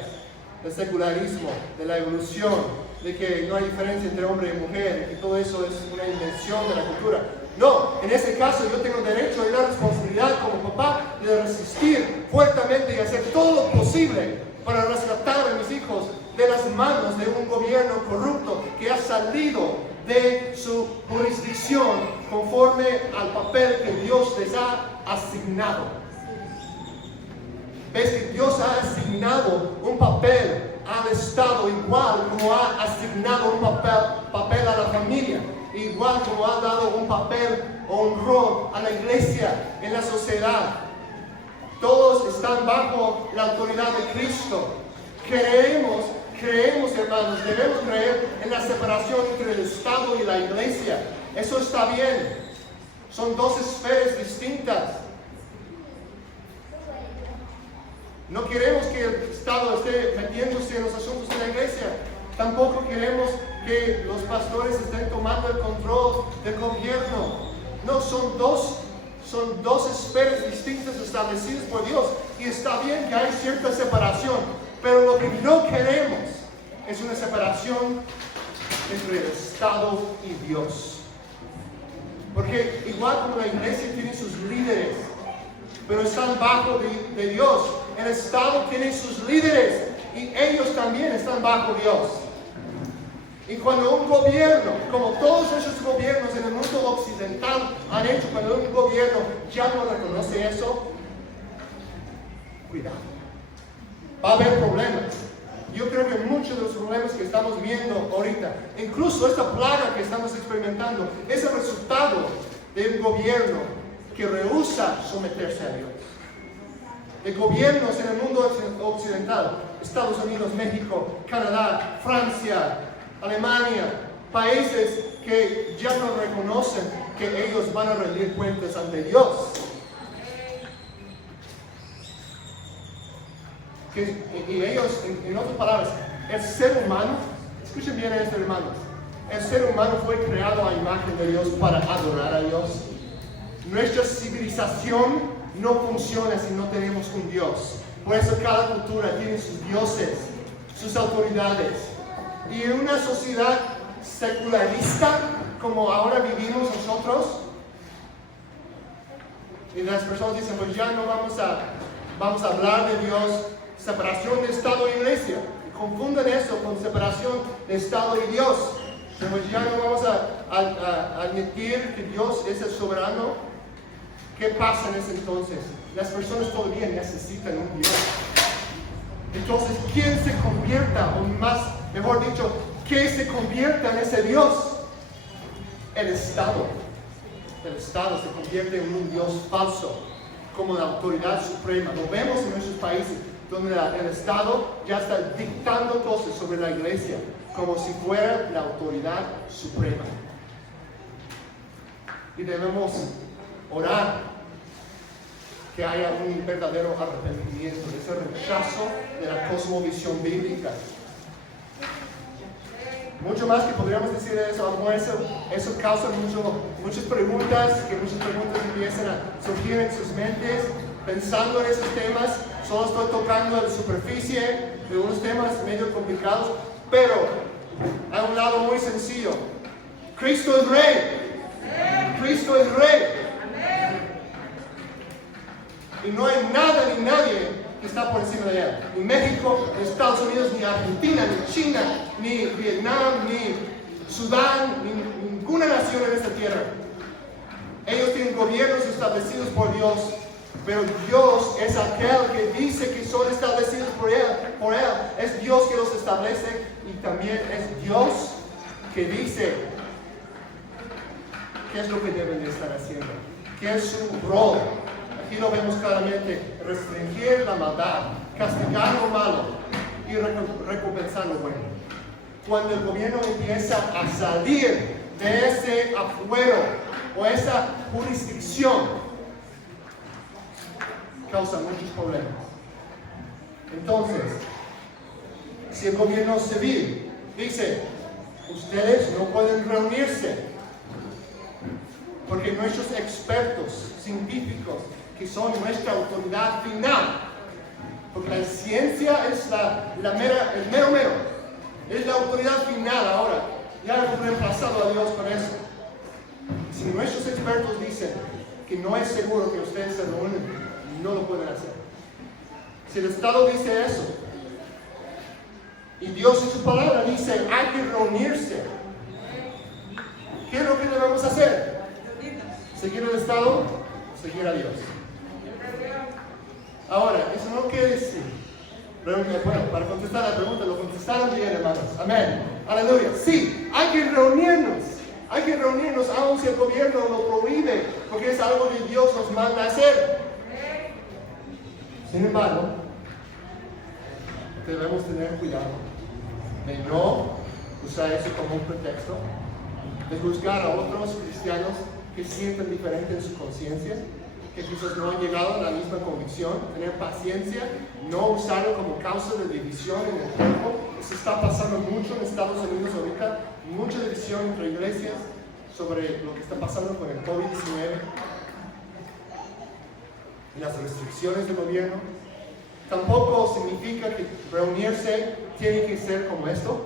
del secularismo, de la evolución, de que no hay diferencia entre hombre y mujer, de que todo eso es una invención de la cultura. No, en ese caso yo tengo derecho y la responsabilidad como papá de resistir fuertemente y hacer todo lo posible para rescatar a mis hijos de las manos de un gobierno corrupto que ha salido de su jurisdicción conforme al papel que Dios les ha asignado. ¿Ves que Dios ha asignado un papel al Estado igual como ha asignado un papel a la familia? Igual como ha dado un papel o un rol a la iglesia en la sociedad. Todos están bajo la autoridad de Cristo. Creemos, hermanos, debemos creer en la separación entre el Estado y la iglesia. Eso está bien. Son dos esferas distintas. No queremos que el Estado esté metiéndose en los asuntos de la iglesia. Tampoco queremos que los pastores estén tomando el control del gobierno. No, son dos esferas distintas establecidas por Dios. Y está bien que hay cierta separación. Pero lo que no queremos es una separación entre el Estado y Dios. Porque igual como la iglesia tiene sus líderes, pero están bajo de Dios, el Estado tiene sus líderes y ellos también están bajo Dios. Y cuando un gobierno, como todos esos gobiernos en el mundo occidental han hecho, cuando un gobierno ya no reconoce eso, cuidado, va a haber problemas. Yo creo que muchos de los problemas que estamos viendo ahorita, incluso esta plaga que estamos experimentando, es el resultado de un gobierno que rehúsa someterse a Dios. De gobiernos en el mundo occidental, Estados Unidos, México, Canadá, Francia, Alemania, países que ya no reconocen que ellos van a rendir cuentas ante Dios. Y ellos, en otras palabras, el ser humano, escuchen bien esto, hermanos, el ser humano fue creado a imagen de Dios para adorar a Dios. Nuestra civilización no funciona si no tenemos un Dios. Por eso cada cultura tiene sus dioses, sus autoridades. Y en una sociedad secularista como ahora vivimos nosotros, y las personas dicen, pues ya no vamos a hablar de Dios, separación de Estado e Iglesia. Y confunden eso con separación de Estado y Dios. Pues ya no vamos a admitir que Dios es el soberano. ¿Qué pasa en ese entonces? Las personas todavía necesitan un Dios. Entonces, ¿quién se convierta, o mejor dicho, qué se convierta en ese Dios? El Estado. El Estado se convierte en un Dios falso, como la autoridad suprema. Lo vemos en nuestros países, donde el Estado ya está dictando cosas sobre la iglesia, como si fuera la autoridad suprema. Y debemos orar que haya un verdadero arrepentimiento, ese rechazo de la cosmovisión bíblica. Mucho más que podríamos decir de eso, eso causa muchas preguntas, que muchas preguntas empiezan a surgir en sus mentes, pensando en esos temas. Solo estoy tocando la superficie de unos temas medio complicados, pero hay un lado muy sencillo. Cristo es Rey. Cristo es Rey. Y no hay nada ni nadie que está por encima de él. Ni México, ni Estados Unidos, ni Argentina, ni China, ni Vietnam, ni Sudán, ni ninguna nación en esta tierra. Ellos tienen gobiernos establecidos por Dios, pero Dios es aquel que dice que son establecidos por él. Es Dios que los establece, y también es Dios que dice qué es lo que deben de estar haciendo, qué es su rol. Aquí lo vemos claramente: restringir la maldad, castigar lo malo y recompensar lo bueno. Cuando el gobierno empieza a salir de ese afuero o esa jurisdicción, causa muchos problemas. Entonces, si el gobierno civil dice, ustedes no pueden reunirse, porque nuestros expertos científicos, que son nuestra autoridad final, porque la ciencia es el mero, es la autoridad final ahora, ya hemos reemplazado a Dios con eso. Si nuestros expertos dicen que no es seguro que ustedes se reúnen, no lo pueden hacer. Si el Estado dice eso, y Dios en su palabra dice, hay que reunirse, ¿qué es lo que debemos hacer? ¿Seguir el Estado o seguir a Dios? Ahora, eso no quiere decir, bueno, para contestar la pregunta, lo contestaron bien, hermanos. Amén. Aleluya. Sí, hay que reunirnos aun si el gobierno lo prohíbe, porque es algo que Dios nos manda a hacer. Sin embargo, debemos tener cuidado de no usar eso como un pretexto, de juzgar a otros cristianos que sienten diferente en su conciencia, que quizás no han llegado a la misma convicción. Tener paciencia, no usarlo como causa de división en el cuerpo. Eso está pasando mucho en Estados Unidos ahorita, mucha división entre iglesias sobre lo que está pasando con el COVID-19 y las restricciones del gobierno. Tampoco significa que reunirse tiene que ser como esto.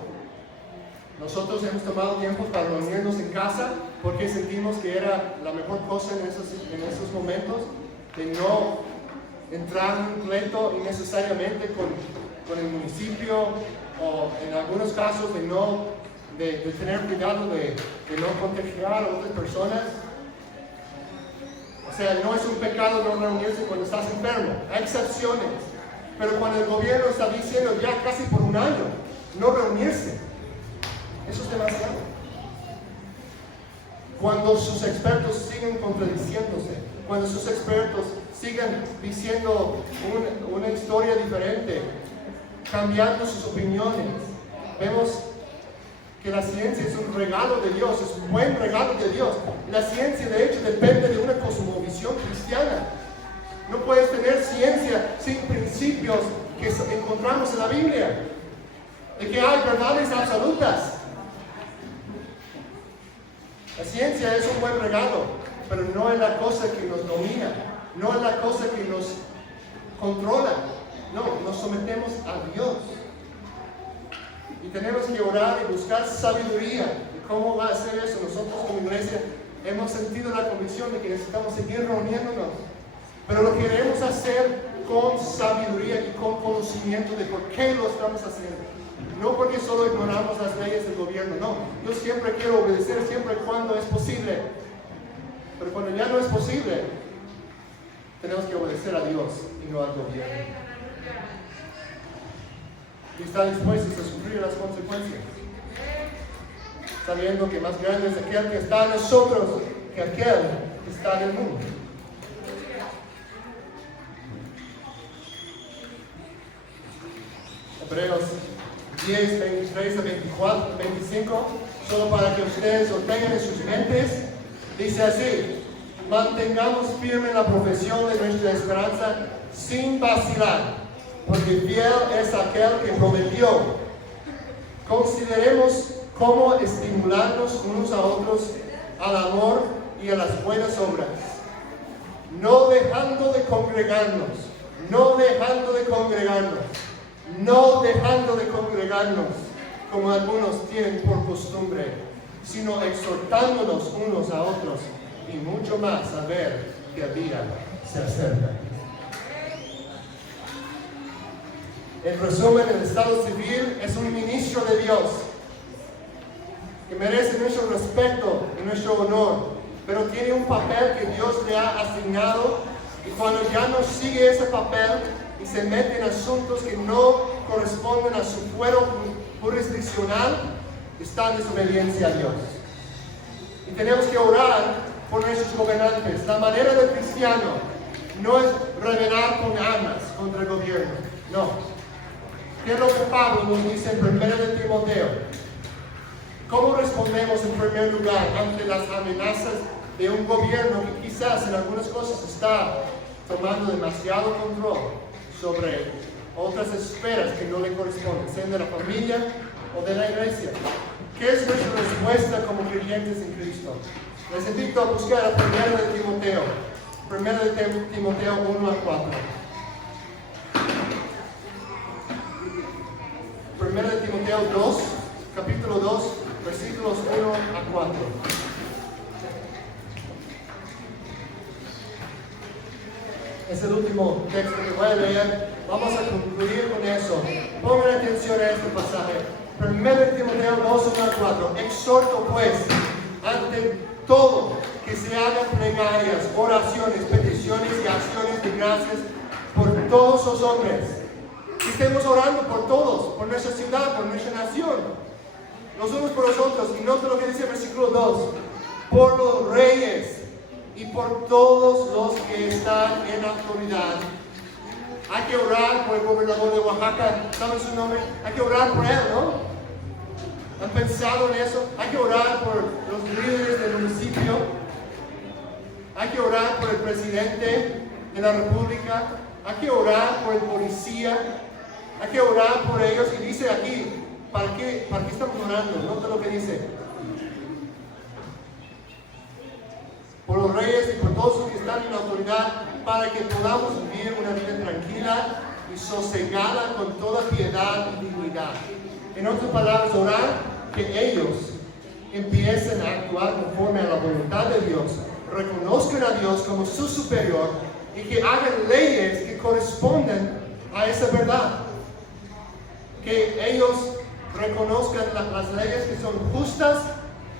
Nosotros hemos tomado tiempo para reunirnos en casa porque sentimos que era la mejor cosa en esos momentos, de no entrar en un pleito innecesariamente con el municipio, o en algunos casos de tener cuidado de no contagiar a otras personas. O sea, no es un pecado no reunirse cuando estás enfermo, hay excepciones, pero cuando el gobierno está diciendo ya casi por un año no reunirse, eso es demasiado. Cuando sus expertos siguen contradiciéndose, cuando sus expertos sigan diciendo una historia diferente, cambiando sus opiniones, vemos que la ciencia es un regalo de Dios, es un buen regalo de Dios. La ciencia, de hecho, depende de una cosmovisión cristiana. No puedes tener ciencia sin principios que encontramos en la Biblia, de que hay verdades absolutas. La ciencia es un buen regalo, pero no es la cosa que nos domina, no es la cosa que nos controla. No, nos sometemos a Dios. Y tenemos que orar y buscar sabiduría. ¿Y cómo va a ser eso? Nosotros como iglesia hemos sentido la convicción de que necesitamos seguir reuniéndonos. Pero lo queremos hacer con sabiduría y con conocimiento de por qué lo estamos haciendo. No porque solo ignoramos las leyes del gobierno, no. Yo siempre quiero obedecer, siempre y cuando es posible. Pero cuando ya no es posible, tenemos que obedecer a Dios y no al gobierno. Y estar dispuestos a sufrir las consecuencias, sabiendo que más grande es aquel que está en nosotros que aquel que está en el mundo. Hebreos 10, 23 a 24, 25, solo para que ustedes lo tengan en sus mentes, dice así: mantengamos firme la profesión de nuestra esperanza sin vacilar, porque fiel es aquel que prometió. Consideremos cómo estimularnos unos a otros al amor y a las buenas obras, no dejando de congregarnos, como algunos tienen por costumbre, sino exhortándonos unos a otros, y mucho más a ver que el día se acerca. En resumen, el Estado civil es un ministro de Dios que merece nuestro respeto y nuestro honor, pero tiene un papel que Dios le ha asignado, y cuando ya no sigue ese papel y se mete en asuntos que no corresponden a su fuero jurisdiccional, está en desobediencia a Dios. Y tenemos que orar por nuestros gobernantes. La manera del cristiano no es rebelar con armas contra el gobierno, no. ¿Qué es lo que Pablo nos dice en 1 de Timoteo? ¿Cómo respondemos en primer lugar ante las amenazas de un gobierno que quizás en algunas cosas está tomando demasiado control sobre otras esferas que no le corresponden, sean de la familia o de la iglesia? ¿Qué es nuestra respuesta como creyentes en Cristo? Les invito a buscar a 1 de Timoteo, 1 de Timoteo 1 a 4. 1 de Timoteo 2, capítulo 2, versículos 1 a 4. Es el último texto que voy a leer. Vamos a concluir con eso. Pongan atención a este pasaje. 1 de Timoteo 2, 1 a 4. Exhorto pues, ante todo, que se hagan plegarias, oraciones, peticiones y acciones de gracias por todos los hombres. Que estemos orando por todos, por nuestra ciudad, por nuestra nación, los unos por los otros. Y nota lo que dice el versículo 2: por los reyes y por todos los que están en autoridad. Hay que orar por el gobernador de Oaxaca, ¿saben su nombre? Hay que orar por él, ¿no? ¿Han pensado en eso? Hay que orar por los líderes del municipio. Hay que orar por el presidente de la república. Hay que orar por el policía. Hay que orar por ellos. Y dice aquí, ¿para qué estamos orando? Nota lo que dice: por los reyes y por todos los que están en la autoridad, para que podamos vivir una vida tranquila y sosegada con toda piedad y dignidad. En otras palabras, orar que ellos empiecen a actuar conforme a la voluntad de Dios, reconozcan a Dios como su superior y que hagan leyes que corresponden a esa verdad. Que ellos reconozcan las leyes que son justas,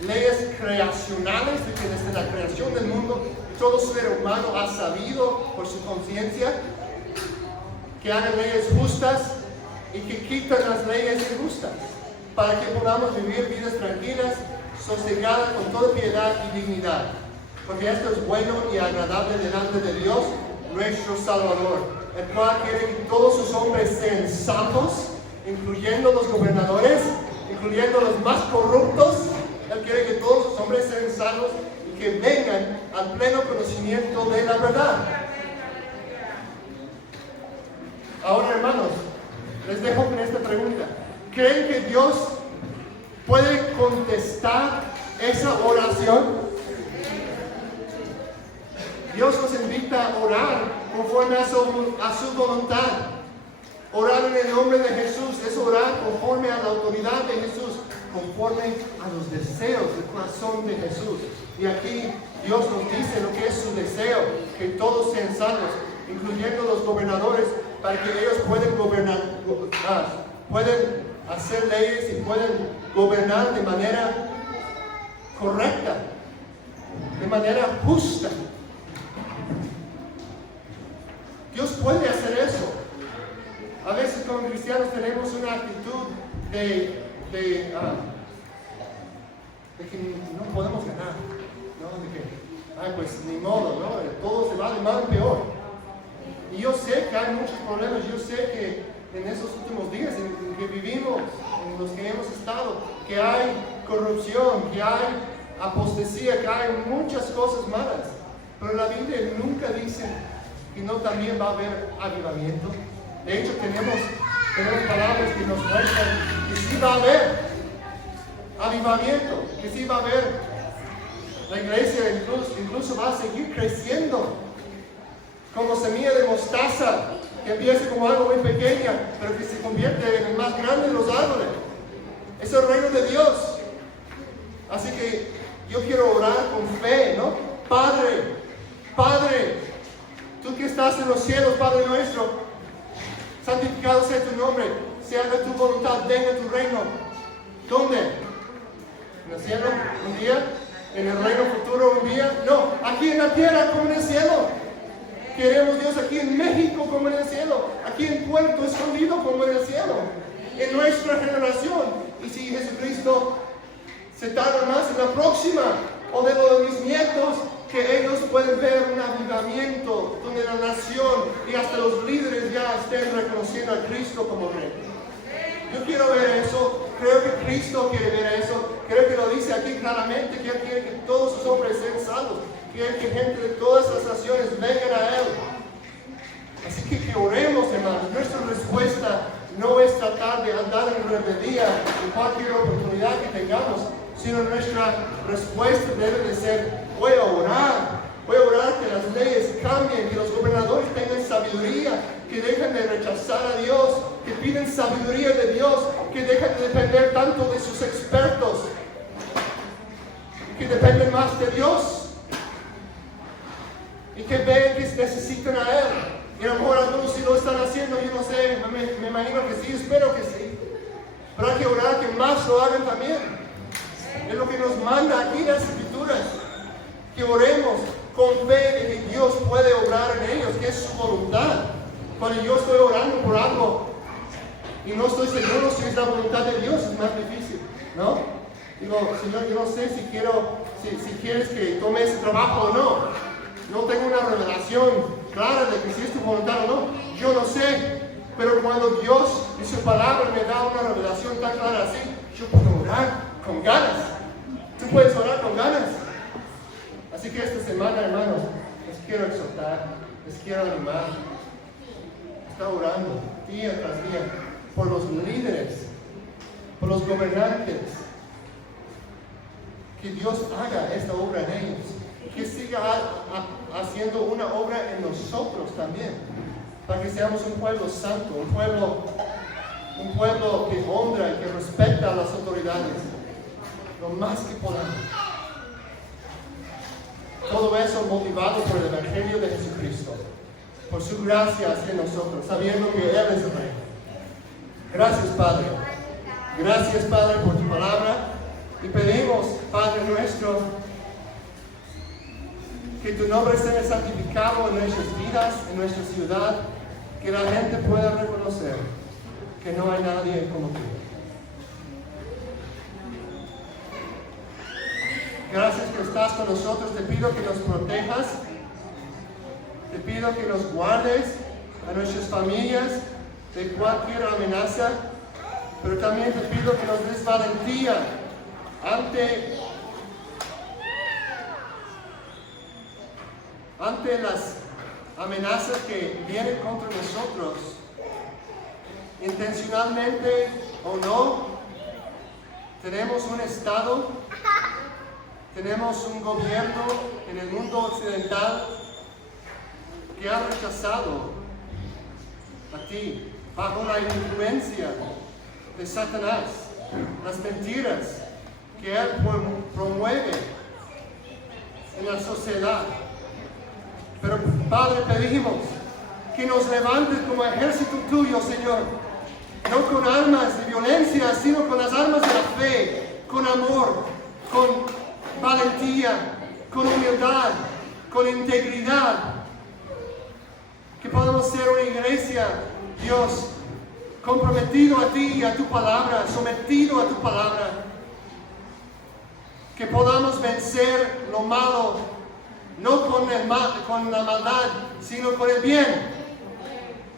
leyes creacionales, de que desde la creación del mundo todo ser humano ha sabido por su conciencia. Que hagan leyes justas y que quiten las leyes injustas, para que podamos vivir vidas tranquilas, sosegadas con toda piedad y dignidad. Porque esto es bueno y agradable delante de Dios, nuestro Salvador, el cual quiere que todos sus hombres sean santos, incluyendo los gobernadores, incluyendo los más corruptos. Él quiere que todos sus hombres sean sanos y que vengan al pleno conocimiento de la verdad. Ahora, hermanos, les dejo con esta pregunta: ¿creen que Dios puede contestar esa oración? Dios nos invita a orar conforme a su voluntad. Orar en el nombre de Jesús es orar conforme a la autoridad de Jesús, conforme a los deseos del corazón de Jesús. Y aquí Dios nos dice lo que es su deseo, que todos sean salvos, incluyendo los gobernadores, para que ellos puedan gobernar, pueden hacer leyes y pueden gobernar de manera correcta, de manera justa. Dios puede hacer eso. A veces como cristianos tenemos una actitud de que no podemos ganar, ¿no? De que, pues ni modo, ¿no? Todo se va de mal en peor. Y yo sé que hay muchos problemas, yo sé que en esos últimos días en que vivimos, en los que hemos estado, que hay corrupción, que hay apostasía, que hay muchas cosas malas. Pero la Biblia nunca dice que no también va a haber avivamiento. De hecho, tenemos palabras que nos muestran que sí va a haber avivamiento, que sí va a haber. La iglesia incluso va a seguir creciendo como semilla de mostaza, que empieza como algo muy pequeña, pero que se convierte en el más grande de los árboles. Es el reino de Dios. Así que yo quiero orar con fe, ¿no? Padre, tú que estás en los cielos, Padre nuestro, santificado sea tu nombre, se haga tu voluntad, venga tu reino. ¿Dónde? ¿En el cielo un día? ¿En el reino futuro un día? No, aquí en la tierra como en el cielo. Queremos Dios aquí en México como en el cielo, aquí en Puerto Escondido como en el cielo, en nuestra generación. Y si Jesucristo se tarda más en la próxima, o de los de mis nietos, que ellos pueden ver un avivamiento donde la nación y hasta los líderes ya estén reconociendo a Cristo como Rey. Yo quiero ver eso, creo que Cristo quiere ver eso, creo que lo dice aquí claramente, que Él quiere que todos sus hombres sean salvos, quiere que gente de todas las naciones vengan a Él. Así que oremos, hermanos. Nuestra respuesta no es tratar de andar en rebeldía en cualquier oportunidad que tengamos, sino nuestra respuesta debe de ser: voy a orar que las leyes cambien, que los gobernadores tengan sabiduría, que dejen de rechazar a Dios, que piden sabiduría de Dios, que dejen de depender tanto de sus expertos, que dependen más de Dios y que vean que necesitan a Él. Y a lo mejor algunos sí lo están haciendo, yo no sé, me imagino que sí, espero que sí, pero hay que orar que más lo hagan también. Es lo que nos manda aquí en las Escrituras, que oremos con fe de que Dios puede obrar en ellos, que es su voluntad. Cuando yo estoy orando por algo y no estoy seguro si es la voluntad de Dios, es más difícil, ¿no? Digo, Señor, yo no sé si quieres que tome ese trabajo o no. No tengo una revelación clara de que si es tu voluntad o no. Yo no sé, pero cuando Dios y su palabra me da una revelación tan clara así, yo puedo orar con ganas. Tú puedes orar con ganas. Así que esta semana, hermanos, les quiero exhortar, les quiero animar. Está orando día tras día por los líderes, por los gobernantes. Que Dios haga esta obra en ellos. Que siga haciendo una obra en nosotros también. Para que seamos un pueblo santo, un pueblo que honra y que respeta a las autoridades. Lo más que podamos. Todo eso motivado por el Evangelio de Jesucristo. Por su gracia hacia nosotros, sabiendo que Él es el Rey. Gracias, Padre. Gracias, Padre, por tu palabra. Y pedimos, Padre nuestro, que tu nombre sea santificado en nuestras vidas, en nuestra ciudad, que la gente pueda reconocer que no hay nadie como tú. Gracias que estás con nosotros. Te pido que nos protejas. Te pido que nos guardes a nuestras familias de cualquier amenaza. Pero también te pido que nos des valentía ante las amenazas que vienen contra nosotros, intencionalmente o no. Tenemos un Estado, tenemos un gobierno en el mundo occidental que ha rechazado a ti, bajo la influencia de Satanás, las mentiras que él promueve en la sociedad. Pero Padre, pedimos que nos levantes como ejército tuyo, Señor, no con armas de violencia, sino con las armas de la fe, con amor, con valentía, con humildad, con integridad. Que podamos ser una iglesia, Dios, comprometido a ti y a tu palabra, sometido a tu palabra. Que podamos vencer lo malo, no con la maldad, sino con el bien,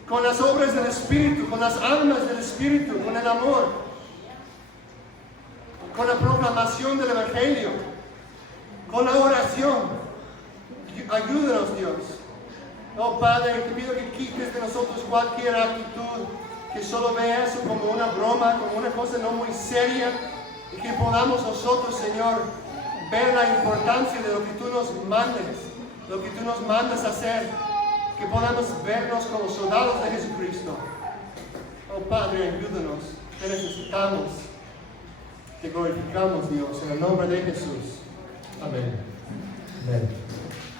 con las obras del Espíritu, con las armas del Espíritu, con el amor, con la proclamación del Evangelio, con la oración. Ayúdanos, Dios. Oh Padre, te pido que quites de nosotros cualquier actitud que solo vea eso como una broma, como una cosa no muy seria, y que podamos nosotros, Señor, ver la importancia de lo que tú nos mandes, lo que tú nos mandas hacer, que podamos vernos como soldados de Jesucristo. Oh Padre, ayúdanos, te necesitamos, te glorificamos, Dios, en el nombre de Jesús. Amén. Amén.